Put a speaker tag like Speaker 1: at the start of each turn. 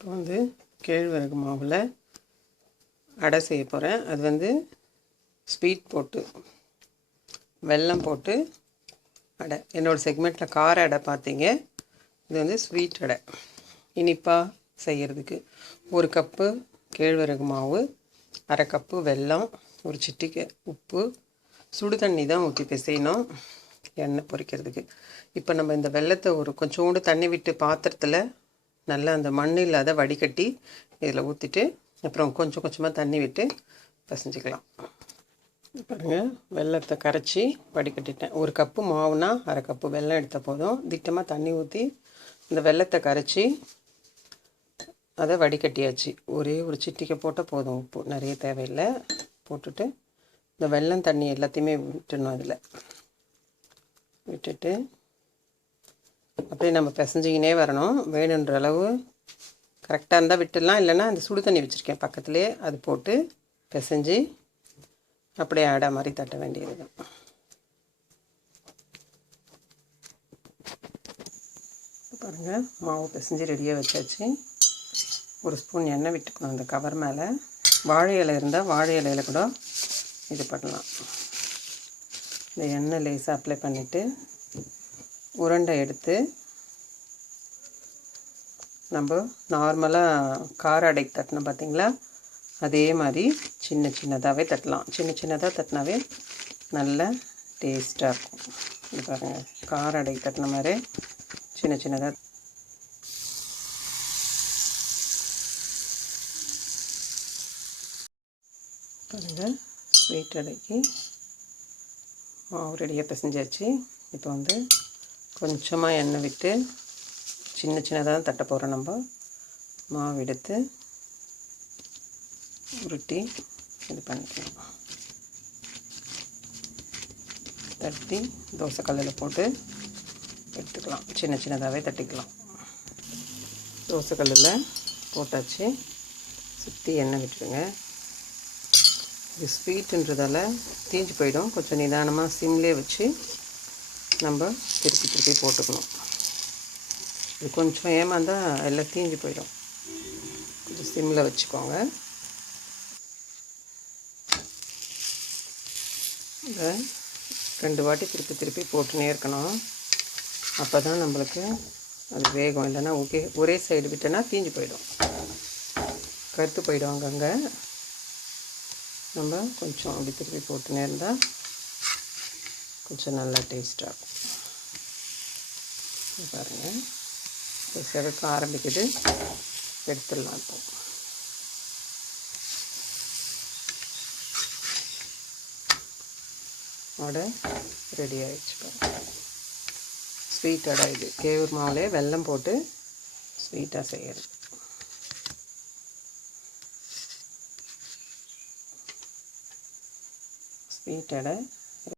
Speaker 1: இப்போ வந்து கேழ்வரகு மாவில் அடை செய்ய போகிறேன் அது வந்து ஸ்வீட் போட்டு வெல்லம் போட்டு அடை. என்னோடய செக்மெண்ட்டில் கார அடை பார்த்தீங்க. இது வந்து ஸ்வீட் அடை. இனிப்பாக செய்கிறதுக்கு ஒரு கப்பு கேழ்வரகு மாவு அரை கப்பு வெல்லம் ஒரு சிட்டிக்கை உப்பு சுடு தண்ணி தான் ஊற்றி பிசையணும் எண்ணெய் பொரிக்கிறதுக்கு. இப்போ நம்ம இந்த வெல்லத்தை ஒரு கொஞ்சோண்டு தண்ணி விட்டு பாத்திரத்தில் நல்லா அந்த மண் இல்லாத வடிகட்டி இதில் ஊற்றிட்டு அப்புறம் கொஞ்சம் கொஞ்சமாக தண்ணி விட்டு பிசைஞ்சிக்கலாம். பாருங்கள் வெல்லத்தை கரைச்சி வடிகட்டிட்டேன். ஒரு கப்பு மாவுனா அரை கப்பு வெல்லம் எடுத்த போதும். திட்டமாக தண்ணி ஊற்றி இந்த வெல்லத்தை கரைச்சி அதை வடிகட்டியாச்சு. ஒரே ஒரு சிட்டிக்கை போட்டால் போதும் உப்பு நிறைய தேவையில்லை. போட்டுட்டு இந்த வெல்லம் தண்ணி எல்லாத்தையுமே விட்டுடணும் அதில் விட்டுட்டு அப்படியே நம்ம பிசைஞ்சிக்கினே வரணும். வேணுன்ற அளவு கரெக்டாக இருந்தால் விட்டுடலாம். இல்லைன்னா அந்த சுடு தண்ணி வச்சுருக்கேன் பக்கத்துலேயே. அது போட்டு பிசைஞ்சு அப்படியே அடை மாதிரி தட்ட வேண்டியது தான் பாருங்கள் மாவு பிசைஞ்சு ரெடியாக வச்சாச்சு. ஒரு ஸ்பூன் எண்ணெய் விட்டுக்கணும் அந்த கவர் மேலே. வாழை இலை இருந்தால் வாழை இலையில் கூட இது பண்ணலாம். இந்த எண்ணெய் லேசாக அப்ளை பண்ணிவிட்டு உருண்டை எடுத்து நம்ம நார்மலாக கார அடைக்கு தட்டினோம் பார்த்தீங்களா அதே மாதிரி சின்ன சின்னதாகவே தட்டலாம். சின்ன சின்னதாக தட்டினாவே நல்ல டேஸ்ட்டாக இருக்கும். இது பாருங்கள் கார அடைக்கு தட்டின மாதிரி சின்ன சின்னதாக பாருங்கள் ஸ்வீட் அடைக்கு மாவு ரெடியாக பிசைஞ்சாச்சு. இப்போ வந்து கொஞ்சமாக எண்ணெய் விட்டு சின்ன சின்னதாக தான் தட்ட போகிறோம் நம்ம. மாவு எடுத்து உருட்டி இது பண்ணிக்கலாம். தட்டி தோசை கல்லில் போட்டு எடுத்துக்கலாம். சின்ன சின்னதாகவே தட்டிக்கலாம். தோசை கல்லில் போட்டாச்சு. சுற்றி எண்ணெய் விட்டுருங்க. இது ஸ்வீட்டுன்றதால தீஞ்சு போயிடும். கொஞ்சம் நிதானமாக சிம்லே வச்சு நம்ம திருப்பி திருப்பி போட்டுக்கணும். இது கொஞ்சம் ஏமாந்தால் எல்லாம் தீஞ்சு போயிடும். கொஞ்சம் சிம்மில் வச்சுக்கோங்க. இதை ரெண்டு வாட்டி திருப்பி திருப்பி போட்டுனே இருக்கணும். அப்போ தான் நம்மளுக்கு அது வேகம். இல்லைன்னா ஓகே ஒரே சைடு விட்டோன்னா தீஞ்சு போயிடும். கருத்து போயிடும் அங்கங்கே. நம்ம கொஞ்சம் அப்படி திருப்பி போட்டுனே இருந்தால் கொஞ்சம் நல்லா டேஸ்ட்டாக இருக்கும். பாருங்கள் இப்போ செவக்க ஆரம்பிக்குது. எடுத்துடலாம் இப்போ. அடை ரெடி ஆகிடுச்சு பாருங்கள் ஸ்வீட் அடை இது. கேவூர் மாவுலே வெல்லம் போட்டு ஸ்வீட்டாக செய்கிறது ஸ்வீட் அடை